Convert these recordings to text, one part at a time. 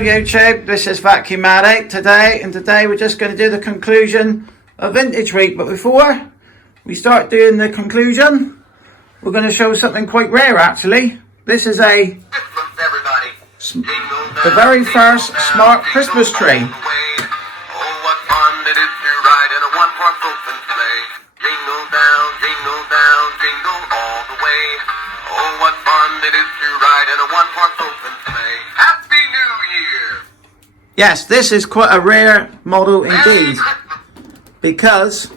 YouTube, this is Vacuum Addict today, and today we're just going to do the conclusion of Vintage Week. But before we start doing the conclusion, we're going to show something quite rare actually. This is the very first smart Christmas tree. Yes, this is quite a rare model indeed, because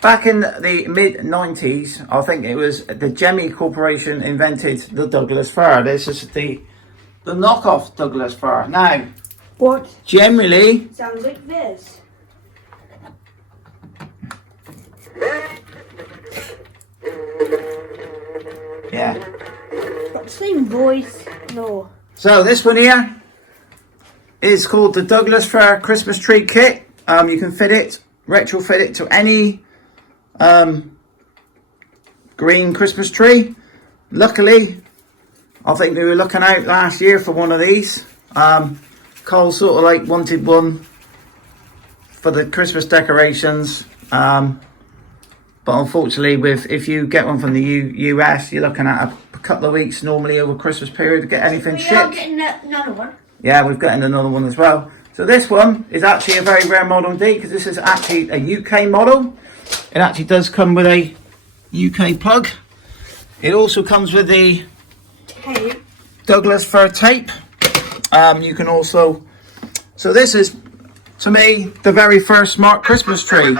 back in the mid-90s, I think it was the Gemmy Corporation invented the Douglas fir. This is the knockoff Douglas fir. Now, what generally sounds like this. Yeah. Not the same voice, no. So this one here is called the Douglas fir Christmas Tree Kit. You can retrofit it to any green Christmas tree. Luckily, I think we were looking out last year for one of these. Cole sort of like wanted one for the Christmas decorations. But unfortunately, if you get one from the US, you're looking at a couple of weeks normally over Christmas period to get anything shipped. We are getting another one. Yeah, we've gotten another one as well. So this one is actually a very rare model indeed, because this is actually a UK model. It actually does come with a UK plug. It also comes with the tape. Douglas fir tape. You can also, so this is, to me, the very first smart Christmas tree.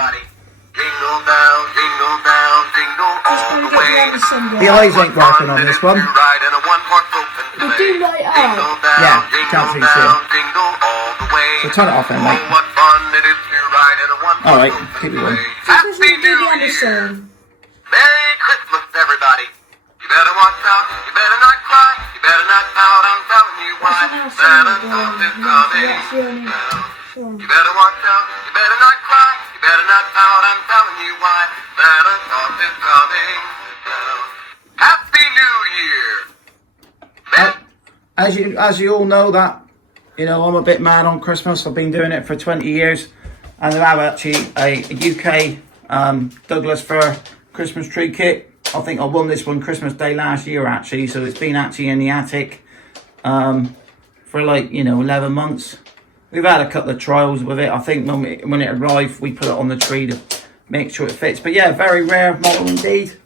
The eyes ain't working on this one. They do light up. Yeah, can't see it. So turn it off then, mate. Alright, keep it going. This is what Billy Anderson. Merry Christmas, everybody. You better watch out, you better not cry, you better not pout, I'm telling you why. Santa Claus is coming now. You better watch out, you better not cry, you better not pout, I'm telling you why. Santa Claus is coming now. Happy New Year! As you all know that, you know, I'm a bit mad on Christmas. I've been doing it for 20 years, and I have actually a UK Douglas fir Christmas tree kit. I think I won this one Christmas Day last year actually, so it's been actually in the attic for like, you know, 11 months. We've had a couple of trials with it. I think when it arrived, we put it on the tree to make sure it fits. But yeah, very rare model indeed.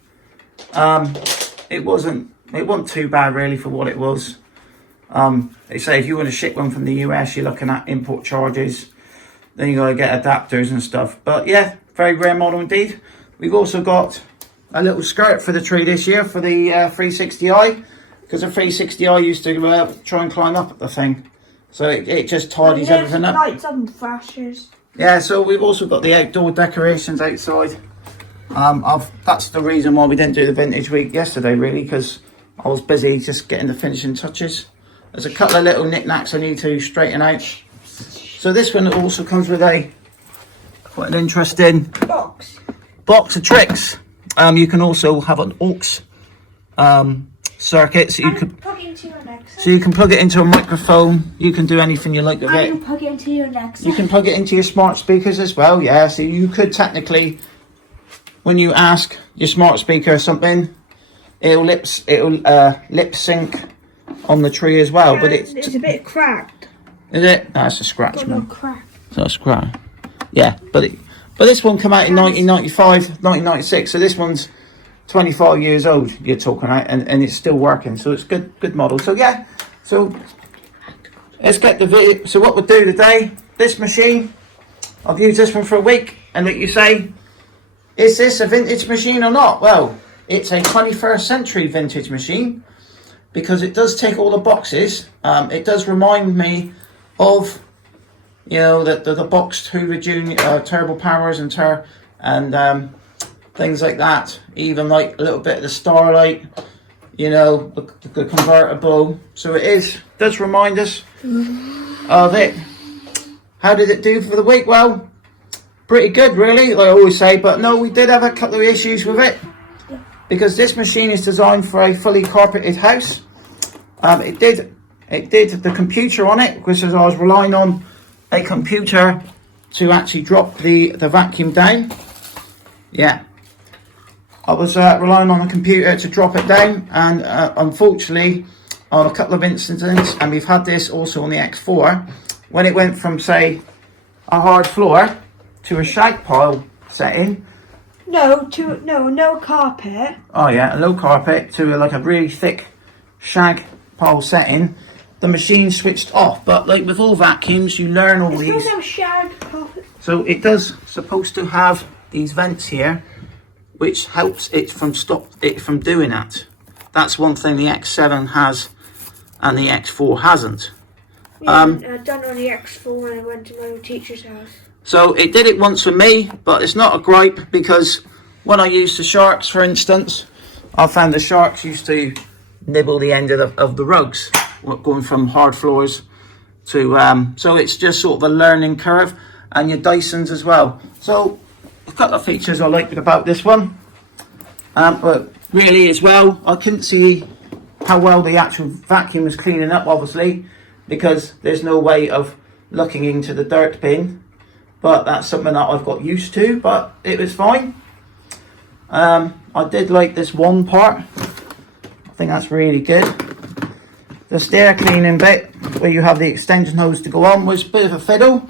It wasn't too bad really for what it was. They say if you want to ship one from the US, you're looking at import charges. Then you got to get adapters and stuff. But yeah, very rare model indeed. We've also got a little skirt for the tree this year for the 360i, because the 360i used to try and climb up at the thing. So it just tidies everything up. Lights and flashes. Yeah, so we've also got the outdoor decorations outside. That's the reason why we didn't do the Vintage Week yesterday, really, because I was busy just getting the finishing touches. There's a couple of little knickknacks I need to straighten out. So this one also comes with quite an interesting box of tricks. You can also have an aux circuit, so you can plug it into your Alexa. So you can plug it into a microphone. You can do anything you like with it. You can plug it into your Alexa. You can plug it into your smart speakers as well. Yeah, so you could technically, when you ask your smart speaker something, it'll lip sync on the tree as well. But it's a bit cracked. Is it? That's a scratch, Got man. no crack. So a scratch. Yeah, but this one came out in 1995, 1996. So this one's 25 years old. You're talking about, and it's still working. So it's good model. So yeah. So let's get the video. So what we'll do today? This machine, I've used this one for a week, and like you say, is this a vintage machine or not? Well, it's a 21st century vintage machine, because it does tick all the boxes. It does remind me of, you know, the boxed Hoover Junior turbo powers and things like that. Even like a little bit of the Starlight, you know, the convertible. So it does remind us of it. How did it do for the week? Well, pretty good really, like I always say, but no, we did have a couple of issues with it, because this machine is designed for a fully carpeted house. It it did the computer on it, because I was relying on a computer to actually drop the vacuum down. Yeah, I was relying on a computer to drop it down, and unfortunately on a couple of incidents, and we've had this also on the X4, when it went from, say, a hard floor to a shag pile setting. No carpet. Oh yeah, a low carpet to like a really thick shag pile setting. The machine switched off, but like with all vacuums, you learn all these. It's got shag carpet. So it does supposed to have these vents here, which helps it from stop it from doing that. That's one thing the X7 has, and the X4 hasn't. Yeah, done on the X4 when I went to my old teacher's house. So it did it once with me, but it's not a gripe, because when I used the sharks, for instance, I found the sharks used to nibble the end of the rugs, going from hard floors to, so it's just sort of a learning curve, and your Dysons as well. So a couple of features I liked about this one, but really as well, I couldn't see how well the actual vacuum was cleaning up, obviously, because there's no way of looking into the dirt bin. But that's something that I've got used to, but it was fine. I did like this one part. I think that's really good. The stair cleaning bit, where you have the extension hose to go on, was a bit of a fiddle,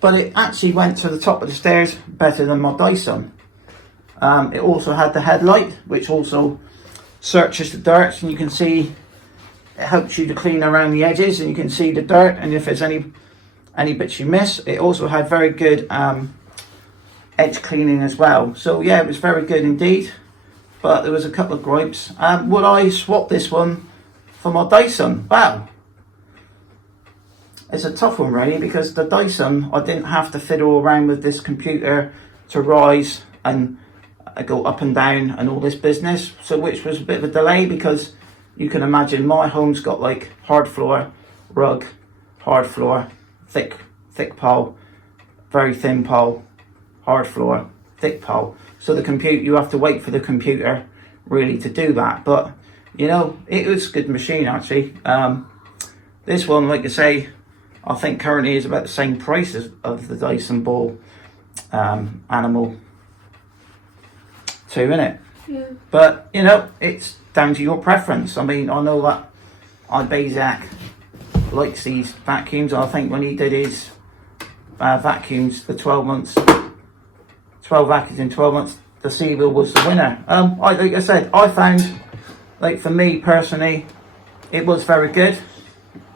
but it actually went to the top of the stairs better than my Dyson. It also had the headlight, which also searches the dirt, and you can see it helps you to clean around the edges, and you can see the dirt, and if there's any bits you miss. It also had very good edge cleaning as well. So yeah, it was very good indeed, but there was a couple of gripes. Would I swap this one for my Dyson? Well, it's a tough one really, because the Dyson, I didn't have to fiddle around with this computer to rise and go up and down and all this business, so which was a bit of a delay, because you can imagine my home's got like hard floor, rug, hard floor, thick pole, very thin pole, hard floor, thick pole. So the computer, you have to wait for the computer really to do that. But you know, it was a good machine actually. This one, like I say, I think currently is about the same price as of the Dyson Ball Animal 2, innit? Yeah. But you know, it's down to your preference. I mean, I know that Isaac likes these vacuums. I think when he did his vacuums for 12 months, 12 vacuums in 12 months, the Sebo was the winner. Like I said, I found, like for me personally, it was very good.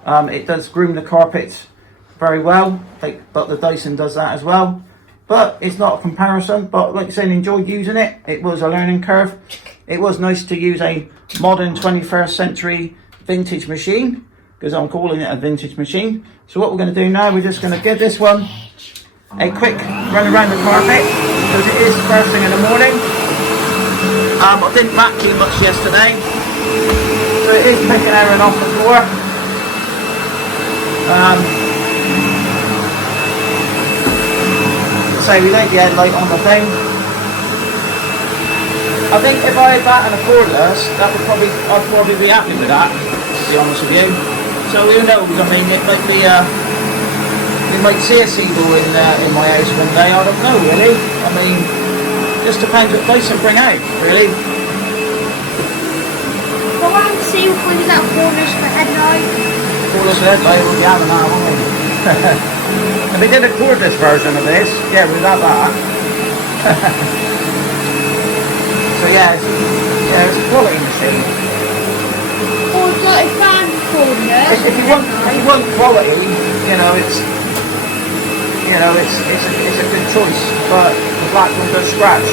It does groom the carpets very well, but the Dyson does that as well. But it's not a comparison, but like I said, enjoyed using it. It was a learning curve. It was nice to use a modern 21st century vintage machine, because I'm calling it a vintage machine. So what we're going to do now, we're just going to give this one a quick run around the carpet, because it is first thing in the morning. I didn't vacuum much yesterday, so it is picking everything off the floor. So we laid the headlight on the thing. I think if I had that and a cordless, I'd probably be happy with that, to be honest with you. So who knows? I mean, it might be we might see a Sebo in my house one day. I don't know really. I mean, just depends what Dyson bring out, really. But I want to see if we was out cordless for headlight. Cordless headlight, we'll be having that, won't we? If they did a cordless version of this, yeah, we'd have that. So yeah, it's a quality machine. Or it's like a fan cordless. If you want quality, it's a good choice. But the black one does scratch.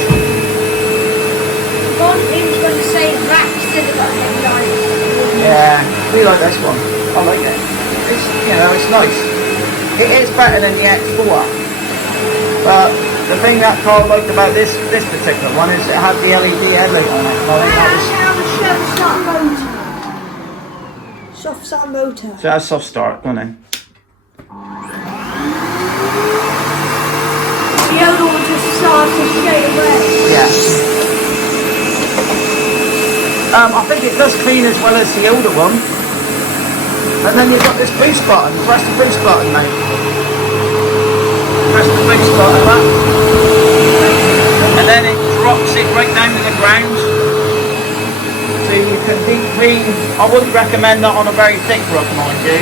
One thing's going to say racks to the headlights. Yeah, we like this one. I like it. It's nice. It is better than the X4. But the thing that Carl liked about this particular one is it had the LED headlight on it. Soft start motor. So that's soft start, doesn't it? The other one just started straight away. Yeah. I think it does clean as well as the older one. And then you've got this boost button. Press the boost button, mate. Press the boost button, that. And then it drops it right down to the ground. So you can deep clean. I wouldn't recommend that on a very thick rug, mind you.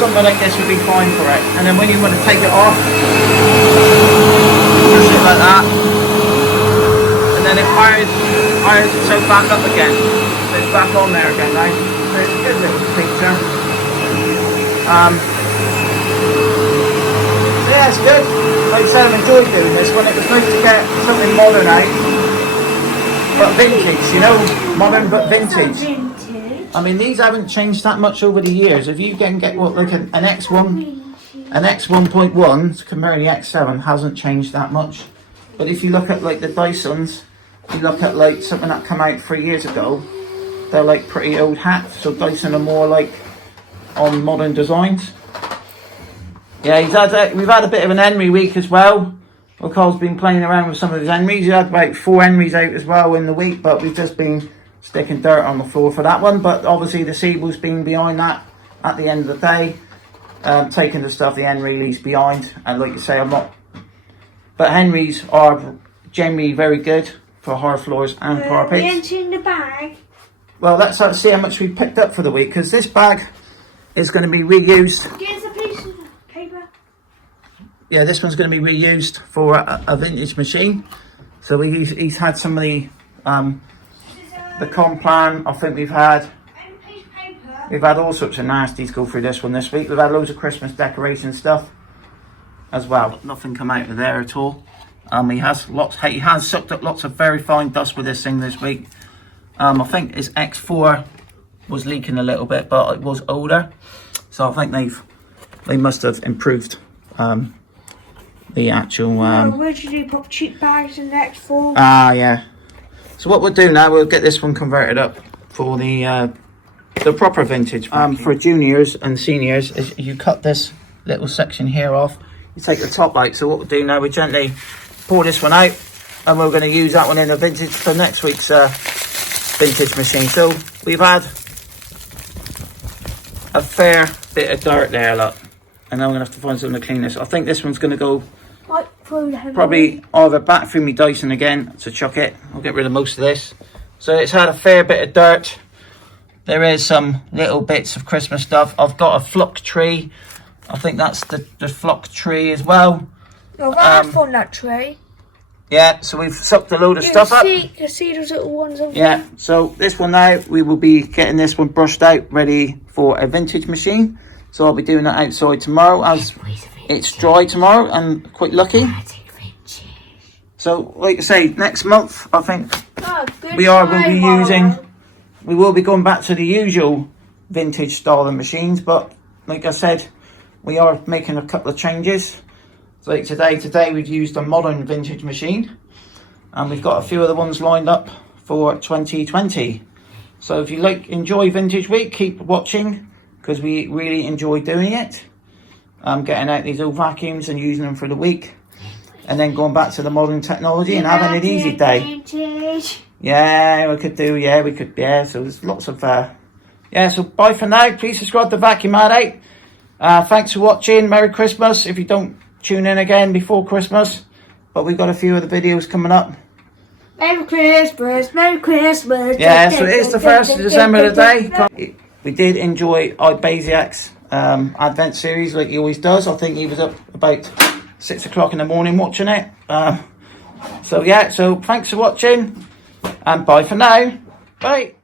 Something like this would be fine for it. And then when you want to take it off, press it like that. And then it fires itself back up again. So it's back on there again now. So it's a good little feature. Yeah, it's good. Like I said, I've enjoyed doing this one. It was nice to get something modern out. But vintage, you know, modern but vintage. I mean, these haven't changed that much over the years. If you can get what, like an X1, an X1.1 compared to the X7 hasn't changed that much. But if you look at like the Dysons, you look at like something that came out 3 years ago, they're like pretty old hats. So Dyson are more like on modern designs. Yeah, we've had a bit of an Henry week as well. Well, Carl's been playing around with some of his Henrys. He had about 4 Henrys out as well in the week, but we've just been sticking dirt on the floor for that one. But obviously the Sebo's been behind that at the end of the day, taking the stuff the Henry leaves behind. And like you say, I'm not... But Henrys are generally very good for hard floors and carpets. Empty in the bag. Well, let's see how much we picked up for the week, because this bag is going to be reused. Here's a piece of paper. Yeah, this one's going to be reused for a vintage machine. So he's had some of the Complan. I think we've had all sorts of nasties go through this one this week. We've had loads of Christmas decoration stuff as well. Nothing come out of there at all. He has sucked up lots of very fine dust with this thing this week. I think his X4 was leaking a little bit, but it was older, so I think they must have improved the actual. Where did you put cheap bags in the X4? Yeah. So what we'll do now, we'll get this one converted up for the proper vintage. For juniors and seniors, is you cut this little section here off. You take the top out. So what we'll do now, we gently pour this one out, and we're going to use that one in a vintage for next week's vintage machine. So we've had a fair bit of dirt there, look, and now I'm going to have to find something to clean this. I think this one's going to go probably either back through me Dyson again to chuck it. I'll get rid of most of this. So it's had a fair bit of dirt. There is some little bits of Christmas stuff. I've got a flock tree. I think that's the flock tree as well. Your dad's on that tree. Yeah, so we've sucked a load of stuff up. You see those little ones over Yeah, there? so this one now, we will be getting this one brushed out, ready for a vintage machine. So I'll be doing that outside tomorrow, as it's dry tomorrow, and quite lucky. So, like I say, next month, I think we will be going back to the usual vintage style of machines, but like I said, we are making a couple of changes. So like today we've used a modern vintage machine, and we've got a few other ones lined up for 2020. So if you enjoy Vintage Week, keep watching, because we really enjoy doing it. Getting out these old vacuums and using them for the week, and then going back to the modern technology and having an easy day. Yeah, we could. So there's lots of so bye for now. Please subscribe to Vacuum Addict. Thanks for watching. Merry Christmas if you don't tune in again before Christmas, but we've got a few of the videos coming up. Merry Christmas, Merry Christmas. Yeah, so it is the 1st of December today. We did enjoy Ibasiak's Advent series like he always does. I think he was up about 6 o'clock in the morning watching it. So thanks for watching, and bye for now. Bye.